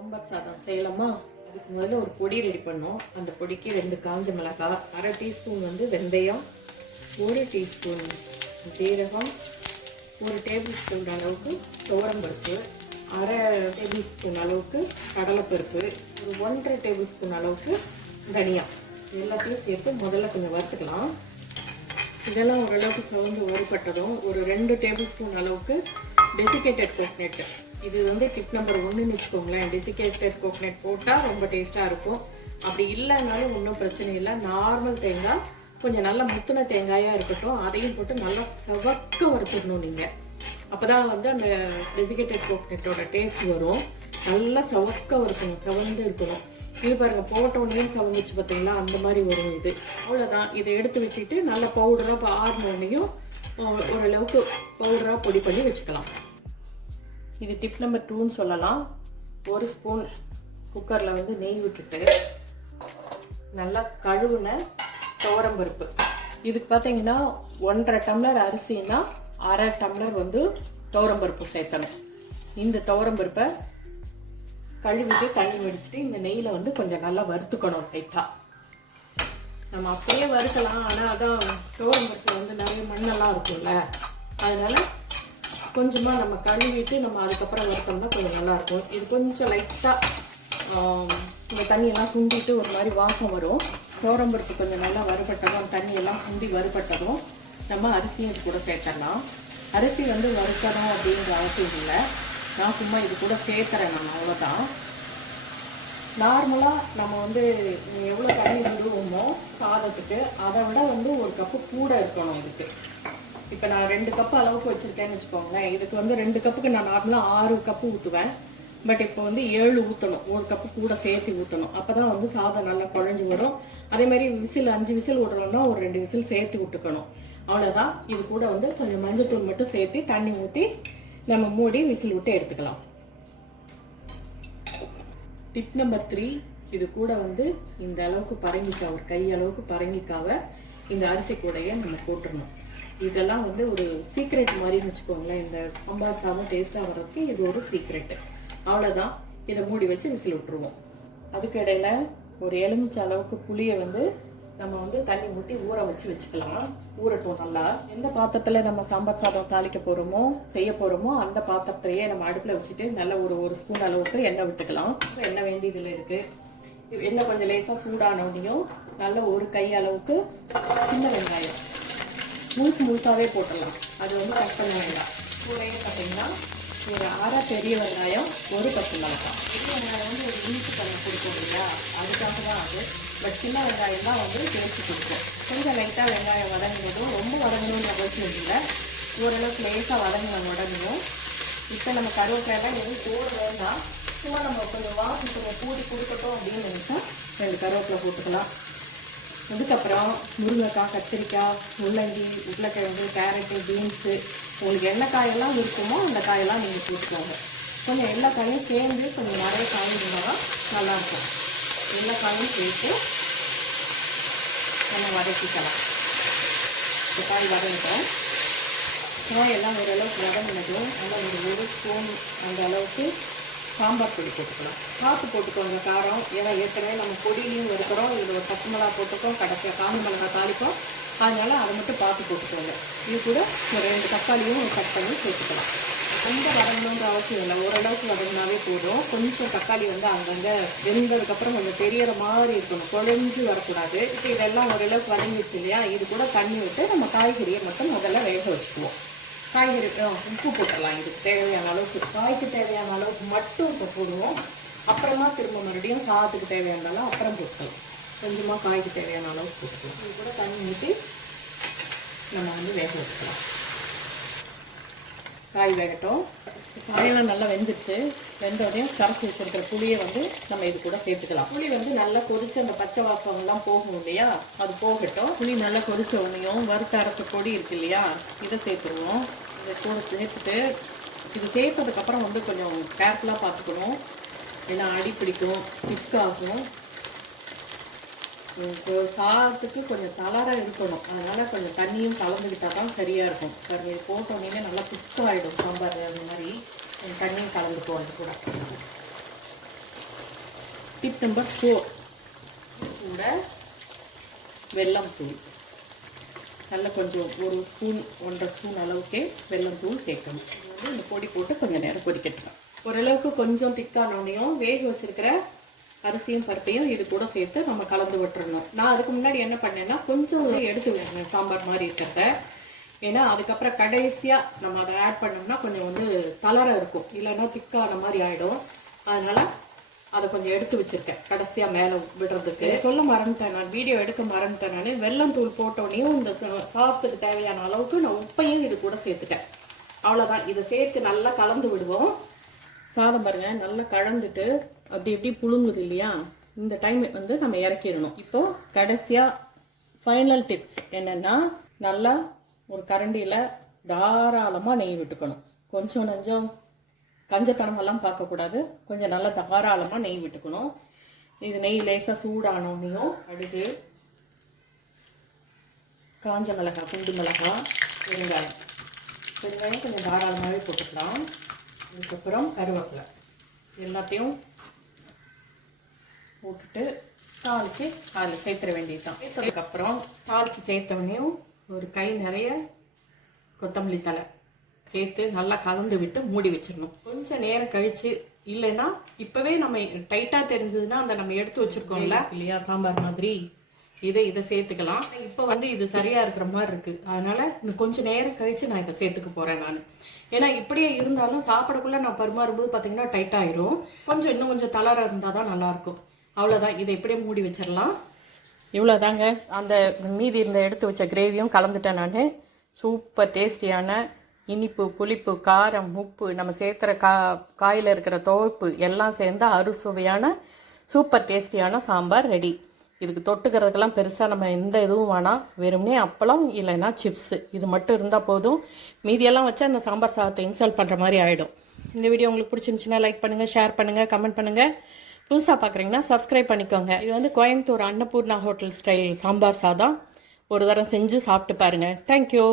சாம்பார் சாதம் செய்யலாமா? அதுக்கு முதல்ல ஒரு பொடி ரெடி பண்ணோம். அந்த பொடிக்கு 2 காஞ்ச மிளகாய், 1/2 டீஸ்பூன் வெந்தயம், 1 டீஸ்பூன் ஜீரகம், 1 டேபிள் ஸ்பூன் அளவுக்கு துவரம்பருப்பு, 1/2 டேபிள் ஸ்பூன் அளவுக்கு கடலைப்பருப்பு, ஒரு 1/2 டேபிள் ஸ்பூன் அளவுக்கு தனியா, எல்லாத்தையும் சேர்த்து முதல்ல கொஞ்சம் வறுத்துக்கலாம். இதெல்லாம் ஓரளவுக்கு சவுண்டு வறுபட்டதும் ஒரு 2 டேபிள் ஸ்பூன் அளவுக்கு டெசிகேட்டட் கோகனட், இது டிப் நம்பர் 1ன்னு வச்சுக்கோங்களேன். டெசிகேட்டட் கோகனட் போட்டால் ரொம்ப டேஸ்ட்டாக இருக்கும். அப்படி இல்லைன்னாலும் ஒன்றும் பிரச்சனை இல்லை. நார்மல் தேங்காய், கொஞ்சம் நல்லா முத்தின தேங்காயாக இருக்கட்டும், அதையும் போட்டு நல்லா செவக்க வறுத்துடணும் நீங்கள். அப்போ தான் அந்த டெசிகேட்டட் கோகனட்டோட டேஸ்ட் வரும். நல்லா செவக்க வறுக்கணும், செவந்து இருக்கணும். இது பாருங்க, போட்ட உடனே செவந்துச்சு பார்த்தீங்களா, அந்த மாதிரி வரும் இது. அவ்வளோதான். இதை எடுத்து வச்சுட்டு நல்லா பவுடராக ஆறினோடனையும் ஓரளவுக்கு பவுடராக பொடி பண்ணி வச்சுக்கலாம். இது டிப் நம்பர் 2ன்னு சொல்லலாம். 1 ஸ்பூன் குக்கரில் நெய் விட்டுட்டு நல்லா கழுவுன துவரம்பருப்பு, இதுக்கு பார்த்தீங்கன்னா 1/2 டம்ளர் அரிசின்னா 1/2 டம்ளர் துவரம்பருப்பு சேர்த்தணும். இந்த துவரம்பருப்பை கழுவிட்டு தண்ணி வடிச்சிட்டு இந்த நெய்யில் கொஞ்சம் நல்லா வறுத்துக்கணும் லைட்டாக. நம்ம அப்படியே வறுக்கலாம், ஆனால் அதான் துவரம்பருப்பு நிறைய மண்ணெல்லாம் இருக்கும்ல, அதனால கொஞ்சமாக நம்ம கழுவிட்டு நம்ம அதுக்கப்புறம் வறுத்தோம்னா கொஞ்சம் நல்லாயிருக்கும். இது கொஞ்சம் லைட்டாக இந்த தண்ணியெல்லாம் சுண்டிட்டு ஒரு மாதிரி வாசம் வரும். துவரம்பருப்பு கொஞ்சம் நல்லா வறுபட்டதும், தண்ணியெல்லாம் சுண்டி வறுபட்டதும் நம்ம அரிசியும் இது கூட சேர்த்தலாம். அரிசி வறுக்கணும் அப்படிங்கிற அவசியம் இல்லை, நான் சும்மா இது கூட சேர்த்துறேன். நம்ம அவ்வளோதான். நார்மலாக நம்ம எவ்வளோ தண்ணி விடுவோமோ சாதத்துக்கு, அதை விட 1 கப்பு கூட இருக்கணும் இதுக்கு. இப்போ நான் 2 கப்பு அளவுக்கு வச்சுருக்கேன்னு வச்சுக்கோங்களேன். இதுக்கு 2 கப்புக்கு நான் நார்மலாக 6 கப்பு ஊற்றுவேன். பட் இப்போ 7 ஊற்றணும், 1 கப்பு கூட சேர்த்து ஊற்றணும். அப்போ தான் சாதம் நல்லா குழஞ்சி வரும். அதே மாதிரி விசில் 5 விசில் விடுறோம்னா ஒரு 2 விசில் சேர்த்து விட்டுக்கணும். அவ்வளோதான். இது கூட கொஞ்சம் மஞ்சத்தூள் மட்டும் சேர்த்து தண்ணி ஊற்றி நம்ம மூடி விசில் விட்டு எடுத்துக்கலாம். டிப் நம்பர் 3, இது கூட இந்த அளவுக்கு பரங்கிக்காய், ஒரு கை அளவுக்கு பரங்கிக்காவை இந்த அரிசி கூடையே நம்ம போட்டுடணும். இதெல்லாம் ஒரு சீக்ரெட் மாதிரின்னு வச்சுக்கோங்களேன். இந்த சாம்பார் சாதம் டேஸ்ட்டாக வர்றதுக்கு இது ஒரு சீக்ரெட்டு. அவ்வளோதான். இதை மூடி வச்சு விசில் விட்டுருவோம். அதுக்கு இடையில ஒரு எலுமிச்சை அளவுக்கு புளியை நம்ம தண்ணி ஊற்றி ஊற வச்சுக்கலாம். ஊறட்டும் நல்லா. எந்த பாத்திரத்தில் நம்ம சாம்பார் சாதம் தாளிக்க போகிறோமோ செய்ய போகிறோமோ அந்த பாத்திரத்தையே நம்ம அடுப்பில் வச்சுட்டு நல்ல ஒரு ஸ்பூன் அளவுக்கு எண்ணெய் விட்டுக்கலாம். எண்ணெய் வேண்டியதில் இருக்குது. எண்ணெய் கொஞ்சம் லேசாக சூடானோடையும் நல்ல ஒரு கை அளவுக்கு சின்ன வெங்காயம் முழுசாகவே போட்டுடலாம். அது கட் பண்ண வேண்டாம். கூடையே பார்த்தீங்கன்னா ஒரு 1/2 பெரிய வெங்காயம், 1 பச்சை மிளகாய். பெரிய வெங்காயம் ஒரு இனிப்பு பண்ண கொடுக்கும் இல்லையா, அதுக்காக தான் அது. பட் சின்ன வெங்காயம் தான் டேஸ்ட் கொடுக்கும். கொஞ்சம் லைட்டாக வெங்காயம் வதங்கினதும், ரொம்ப வதங்கணும்னு அவசியம் இல்லை, ஓரளவுக்கு லேசாக வதங்கின உடனேயும் இப்போ நம்ம கருவேப்பிலையெல்லாம் எதுவும் போட வேண்டாம். சும்மா நம்ம கொஞ்சம் வாசனை கூடி கொடுக்கட்டும் அப்படின்னு நினச்சா 2 கருவேப்பிலை போட்டுக்கலாம். அதுக்கப்புறம் முருங்கைக்காய், கத்திரிக்காய், முள்ளங்கி, உருளைக்கிழங்கு, கேரட்டு, பீன்ஸு, உங்களுக்கு என்ன காயெல்லாம் இருக்குமோ அந்த காயெல்லாம் நீங்கள் போட்டுக்கோங்க. கொஞ்சம் எல்லா காயும் சேர்ந்து கொஞ்சம் நிறைய காய் இருந்தால் நல்லாயிருக்கும். எல்லா காயும் சேர்த்து நம்ம வதக்கிக்கலாம். இந்த காய் வதங்கிட்டோம். காய் எல்லாம் ஓரளவுக்கு வதங்கினதும் நல்லா ஒரு ஸ்பூன் அந்த அளவுக்கு சாம்பார் பொடி போட்டுக்கலாம். பார்த்து போட்டுக்கோங்க காரம். ஏன்னா ஏற்கனவே நம்ம பொடியிலையும் இருக்கிறோம், இதில் ஒரு பச்சை மிளகா போட்டுக்கோம், கடைசியாக காஞ்ச மிளகா தாளிப்போம். அதனால் அதை மட்டும் பார்த்து போட்டுக்கோங்க. இது கூட ஒரு 2 தக்காளியும் கட் பண்ணி சேர்த்துக்கலாம். ரொம்ப வதங்கணுன்ற அவசியம் இல்லை, ஓரளவுக்கு வதங்கினாவே போதும். கொஞ்சம் தக்காளி அங்கங்கே வெந்ததுக்கப்புறம் கொஞ்சம் தெரியற மாதிரி இருக்கணும், குழஞ்சு வரக்கூடாது. இப்போ இதெல்லாம் ஓரளவுக்கு வதங்கிடுச்சு இல்லையா, இது கூட தண்ணி விட்டு நம்ம காய்கறியை மட்டும் முதல்ல வேக வச்சுக்குவோம். காய்கறி உப்பு போட்டுடலாம். இதுக்கு தேவையான அளவுக்கு, காய்க்கு தேவையான அளவுக்கு மட்டும் இப்போ போடுவோம். அப்புறமா திரும்ப மறுபடியும் சாதத்துக்கு தேவையானாலும் அப்புறம் போட்டுக்கலாம். கொஞ்சமாக காய்க்கு தேவையான அளவுக்கு போட்டுக்கலாம். இது கூட தண்ணி ஊற்றி நம்ம வேக வச்சுக்கலாம். காய் வேகட்டும். காயெல்லாம் நல்லா வெந்துருச்சு. வெந்தோடையும் கரைச்சி வச்சிருக்கிற புளியை நம்ம இது கூட சேர்த்துக்கலாம். புளி நல்லா கொதிச்சு அந்த பச்சை வாசம்லாம் போகும் இல்லையா, அது போகட்டும். புளி நல்லா கொதிச்ச உடனேயும் வறுத்து அரைச்ச பொடி இருக்கு இல்லையா, இதை சேர்த்துருவோம். இதை கூட சேர்த்துட்டு இது சேர்த்ததுக்கப்புறம் கொஞ்சம் கேர்ஃபுல்லாக பார்த்துக்கணும், எல்லாம் அடி பிடிக்கும், திக்காகும். சாதத்துக்கு கொஞ்சம் தளராக இருக்கணும், அதனால் கொஞ்சம் தண்ணியும் கலந்துக்கிட்டால் தான் சரியாக இருக்கும். கறி போட்டோன்னே நல்லா திக்காகிடும் சாம்பார். அந்த மாதிரி தண்ணியும் கலந்துக்கும். அது கூட டிப் நம்பர் 4 கூட வெல்லம் தூள் நல்லா கொஞ்சம் ஒரு ஸ்பூன் 1.5 ஸ்பூன் அளவுக்கு வெல்லம் தூள் சேர்க்கணும். இது வந்து இந்த பொடி போட்டு கொஞ்சம் நேரம் கொதிக்கட்டும். ஓரளவுக்கு கொஞ்சம் திக்கானோனையும் வேக வச்சிருக்கிற அரிசியும் பருப்பையும் இது கூட சேர்த்து நம்ம கலந்து விட்டுறணும். நான் அதுக்கு முன்னாடி என்ன பண்ணேன்னா கொஞ்சம் எடுத்து விடுவேன் சாம்பார் மாதிரி இருக்கிறத. ஏன்னா அதுக்கப்புறம் கடைசியாக நம்ம அதை ஆட் பண்ணோம்னா கொஞ்சம் வந்து தளர இருக்கும், இல்லைன்னா திக்கான மாதிரி ஆகிடும். அதனால் அதை கொஞ்சம் எடுத்து வச்சுருக்கேன் கடைசியாக மேலே விடுறதுக்கு. சொல்ல மறந்துட்டேன், நான் வீடியோ எடுக்க மறந்துட்டேன். நான் வெல்லம் தூள் போட்டோன்னையும் இந்த சாதத்துக்கு தேவையான அளவுக்கு நான் உப்பையும் இது கூட சேர்த்துட்டேன். அவ்வளோதான். இதை சேர்த்து நல்லா கலந்து விடுவோம். சாதம் பாருங்க நல்லா கலந்துட்டு அப்படி எப்படி புழுங்குது இல்லையா, இந்த டைம் வந்து நம்ம இறக்கிடணும். இப்போ கடைசியா ஃபைனல் டிப்ஸ் என்னன்னா, நல்லா ஒரு கரண்டியில தாராளமா நெய் விட்டுக்கணும். கொஞ்சம் நஞ்சம் கஞ்சத்தனமெல்லாம் பார்க்கக்கூடாது, கொஞ்சம் நல்லா தாராளமா நெய் விட்டுக்கணும். இது நெய் லேசா சூடானோன்னையும் அடுத்து காஞ்ச மிளகாய், குண்டு மிளகாய், வெங்காயம் கொஞ்சம் தாராளமாகவே போட்டுக்கலாம். அதுக்கப்புறம் கருவேப்பிலை எல்லாத்தையும் போட்டுட்டு தாளித்து அதில் சேர்த்துற வேண்டியது தான். அதுக்கப்புறம் தாளித்து சேர்த்தவனையும் ஒரு கை நிறைய கொத்தமல்லி தழை சேர்த்து நல்லா கலந்து விட்டு மூடி வச்சிடணும். கொஞ்சம் நேரம் கழித்து, இல்லைன்னா இப்போவே நம்ம டைட்டாக தெரிஞ்சதுன்னா அந்த நம்ம எடுத்து வச்சுருக்கோம்ல இல்லையா சாம்பார் மாதிரி, இதை சேர்த்துக்கலாம். இப்போ வந்து இது சரியாக இருக்கிற மாதிரி இருக்குது. அதனால் இன்னும் கொஞ்சம் நேரம் கழித்து நான் இதை சேர்த்துக்க போகிறேன் நான். ஏன்னா இப்படியே இருந்தாலும் சாப்பிடக்குள்ளே நான் பரிமாறும்போது பார்த்தீங்கன்னா டைட் ஆயிரும். இன்னும் கொஞ்சம் தளர இருந்தால் தான் நல்லாயிருக்கும். அவ்வளோதான். இதை இப்படியே மூடி வச்சிடலாம். இவ்வளோதாங்க. அந்த மீதி இருந்த எடுத்து வச்ச கிரேவியும் கலந்துட்டேன் நான். சூப்பர் டேஸ்டியான இனிப்பு, புளிப்பு, காரம், உப்பு, நம்ம சேர்த்துற காயில் இருக்கிற துவப்பு எல்லாம் சேர்ந்து அறுசுவையான சூப்பர் டேஸ்டியான சாம்பார் ரெடி. இதுக்கு தொட்டுக்கிறதுக்கெல்லாம் பெருசாக நம்ம எந்த இதுவும் வேணாம். வெறுமனே அப்பளம் இல்லைன்னா சிப்ஸு, இது மட்டும் இருந்தால் போதும். மீதியெல்லாம் வச்சு அந்த சாம்பார் சாதத்தை இன்ஸ்டால் பண்ணுற மாதிரி ஆகிடும். இந்த வீடியோ உங்களுக்கு பிடிச்சிருந்துச்சுன்னா லைக் பண்ணுங்கள், ஷேர் பண்ணுங்கள், கமெண்ட் பண்ணுங்கள். புதுசாக பார்க்குறீங்கன்னா சப்ஸ்கிரைப் பண்ணிக்கோங்க. இது வந்து கோயம்புத்தூர் அன்னபூர்ணா ஹோட்டல் ஸ்டைல் சாம்பார் சாதம். ஒரு தரம் செஞ்சு சாப்பிட்டு பாருங்கள். தேங்க்யூ.